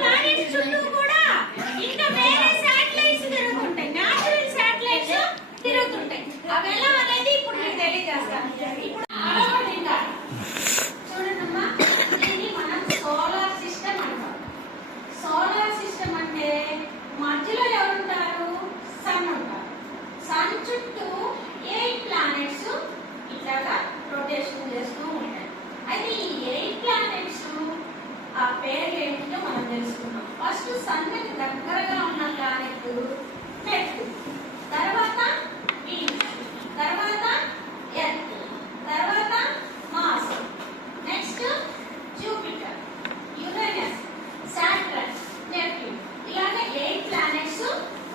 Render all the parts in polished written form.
Planets చుట్టూ కూడా ఇంకా వేరే శాటిలైట్స్ తిరుగుతుంటాయి, న్యాచురల్ శాటిలైట్స్ తిరుగుతుంటాయి. అవి ఎలా అనేది ఇప్పుడు నేను తెలియజేస్తాను. ఇప్పుడు చూడండమ్మా, దీన్ని మనం సోలార్ సిస్టమ్ అంటాం. సోలార్ సిస్టమ్ అంటే మధ్యలో ఎవరుంటారు? సన్ ఉంటారు. సన్ చుట్టూ 8 ప్లానెట్స్ ఇట్లాగా రొటేషన్ చేస్తూ ఉంటాయి. అయితే ఈ 8 ప్లానెట్స్ ఆ పేర్లు ఏంటో మనం తెలుసుకున్నాం. ఫస్ట్ సన్ కి దగ్గరగా ఉన్న ప్లానెట్ నెప్ట్యూన్, తర్వాత వీనస్, తర్వాత ఎర్త్, తర్వాత Mars, next Jupiter, Uranus, Saturn, Neptune. ఇలాగే 8 ప్లానెట్స్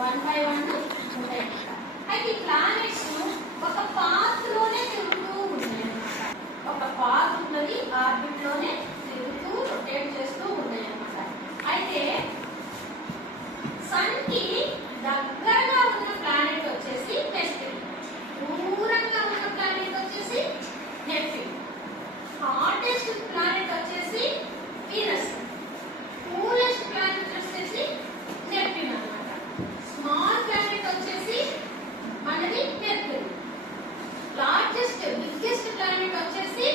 1 by 1 ఉంటాయి. అయితే ఈ ప్లానెట్స్ ఒక పాత్ లోనే తిరుగుతూ ఉంటాయి. ఒక పాత్ ఉన్నది, ఆర్బిట్ లోనే తిరుగుతూ రొటేట్ చేస్తూ ఉంటాయి అన్నమాట. అయితే సన్ కి దగ్గరగా ఉన్న ప్లానెట్ వచ్చేసి నెప్ట్యూన్, దూరంగా ఉన్న ప్లానెట్ వచ్చేసి నెప్ట్యూన్, హాటెస్ట్ ప్లానెట్ వచ్చేసి వీనస్, కూలెస్ట్ ప్లానెట్ వచ్చేసి నెప్ట్యూన్ అన్నమాట. స్మాల్ ప్లానెట్ వచ్చేసి మనది మెర్క్యూరీ, లార్జెస్ట్ బిగ్గెస్ట్ ప్లానెట్ వచ్చేసి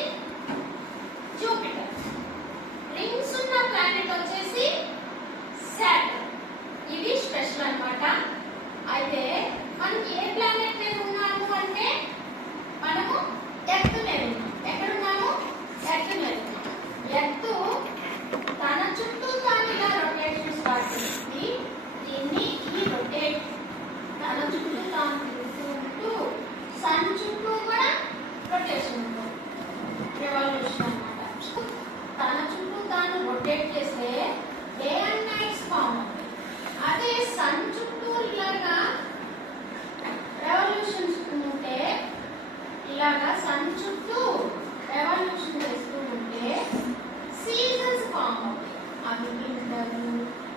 జూపిటర్, రింగ్స్ ఉన్న ప్లానెట్ వచ్చేసి సాటర్న్. ఇవి స్పెషల్ అన్నమాట. అయితే మనకి ఏ ప్లానెట్ మీద ఉన్నాము అంటే మనము ఎర్త్ మీద ఉన్నాం. ఎక్కడున్నాము? ఎర్త్ మీద ఉన్నాం. ఎర్త్ తన చుట్టూ తాను ఇలా రొటేషన్ స్టార్ట్ చేస్తుంది. దీన్ని ఈ రొటేట్ తన చుట్టూ తాను తిరుగుతూ ఉంటూ సన్ చుట్టూ కూడా రొటేషన్ ఉంటుంది, రెవల్యూషన్ అన్నమాట. తన చుట్టూ తాను రొటేట్ చేస్తే డే అండ్ నైట్స్ ఫామ్ అవుతాయి. అదే సన్ చుట్టూ ఇలాగా రెవల్యూషన్ ఉంటే, ఇలాగా సన్ చుట్టూ రెవల్యూషన్ చేస్తూ ఉంటే సీజన్స్ ఫామ్ అవుతాయి. అవి winter,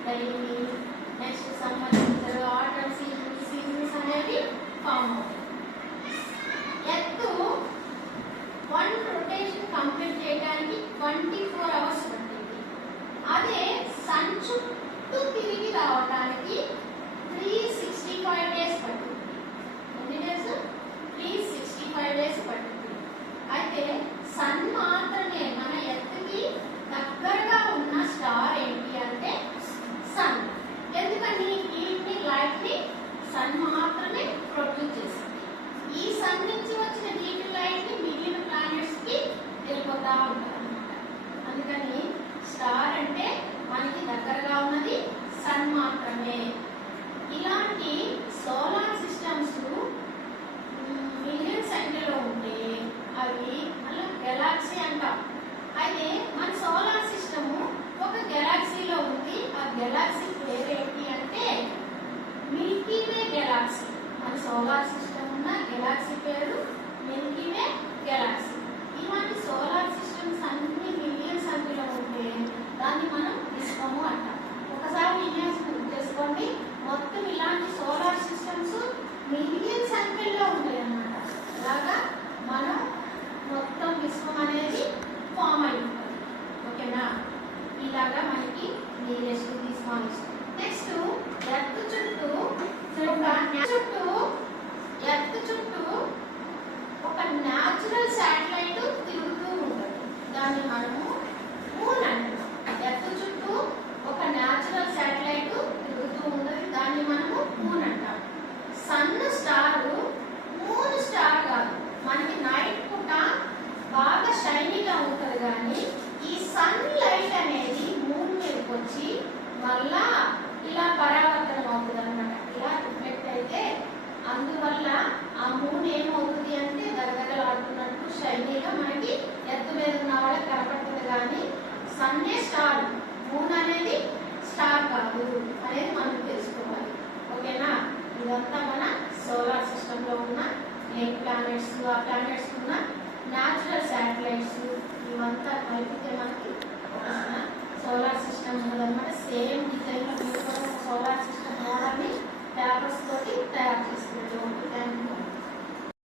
rainy, next summer, winter, atom seasons అనేవి ఫామ్ అవుతాయి. ఎర్త్ 1 రొటేషన్ కంప్లీట్ చేయడానికి 24 అవర్స్ పట్టింది. అదే సన్ చుట్టూ తిరిగి రావడానికి 365 డేస్ పట్టింది. ఎన్ని డేస్? 365 డేస్ పట్టింది. అయితే సన్ మాత్రమే మన ఎర్త్కి దగ్గరగా ఉన్న స్టార్ ఏంటి అంటే సన్. ఎందుకని? హీట్ని, లైట్ని సన్ మాత్రమే ప్రొడ్యూస్ చేస్తుంది. ఈ సన్ నుంచి వచ్చిన హీట్, లైట్ ని మిగిలిన ప్లానెట్స్ కి వెళ్ళిపోతా ఉంటారు అన్నమాట. అందుకని స్టార్ అంటే మనకి దగ్గరగా ఉన్నది సన్ మాత్రమే. ఇలాంటి సోలార్ సిస్టమ్స్ మిలియన్ సంఖ్యలో ఉంటే అవి మళ్ళీ గెలాక్సీ అంటాం. అయితే మన సోలార్ సిస్టమ్ ఒక గెలాక్సీలో ఉంది. ఆ గెలాక్సీ పేరు ఏంటి అంటే మిల్కీ వే గెలాక్సీ. మన సోలార్ సిస్టమ్ ఉన్న గెలాక్సీ పేరు మిల్కీ వే గెలాక్సీ. ఇలాంటి సోలార్ సిస్టమ్స్ అన్ని మిలియన్ సంఖ్యలో ఉంటే దాన్ని మనం విశ్వము అంటాం. ఒకసారి ఇమేజ్ చేసుకోండి, మొత్తం ఇలాంటి సోలార్ సిస్టమ్స్ మిలియన్ సంఖ్యలో ఉంటాయి అన్నమాట. ఇలాగా మనం మొత్తం విశ్వం అనేది ఫామ్ అయిపోతుంది. ఓకేనా? ఇలాగా మనకి నీరెస్ట్ తీసుకోవాలి. నెక్స్ట్ ఎర్త్ చుట్టూ ఒక న్యాచురల్ శాటిలైట్ తిరుగుతూ ఉంటుంది. దాన్ని మనము మూన్ అంటాం. ఎర్త్ చుట్టూ ఒక న్యాచురల్ శాటిలైట్ తిరుగుతూ ఉంటుంది. దాన్ని మనము మూన్ అంటాం. సన్ స్టార్, మూన్ స్టార్ కాదు. మనకి నైట్ పూట బాగా షైనీగా ఉంటుంది. కానీ ఈ సన్ లైట్ అనేది మూన్ మీదకి వచ్చి మళ్ళా ఇలా పరావర్తనం అవుతుంది అన్నమాట. ఇలా రిఫ్లెక్ట్ అయితే అందువల్ల ఆ మూన్ ఏమవుతుంది అంటే దగదగలాడుతున్నట్టు షైనీగా మనకి ఎర్త్ మీద ఉన్న వాళ్ళకి కనపడుతుంది. కానీ సన్నే స్టార్, మూన్ అనేది స్టార్ కాదు అనేది మనం తెలుసుకోవాలి. ఓకేనా? ఇదంతా మన సోలార్ సిస్టమ్ లో ఉన్న 8 ప్లానెట్స్, ఆ ప్లానెట్స్ ఉన్న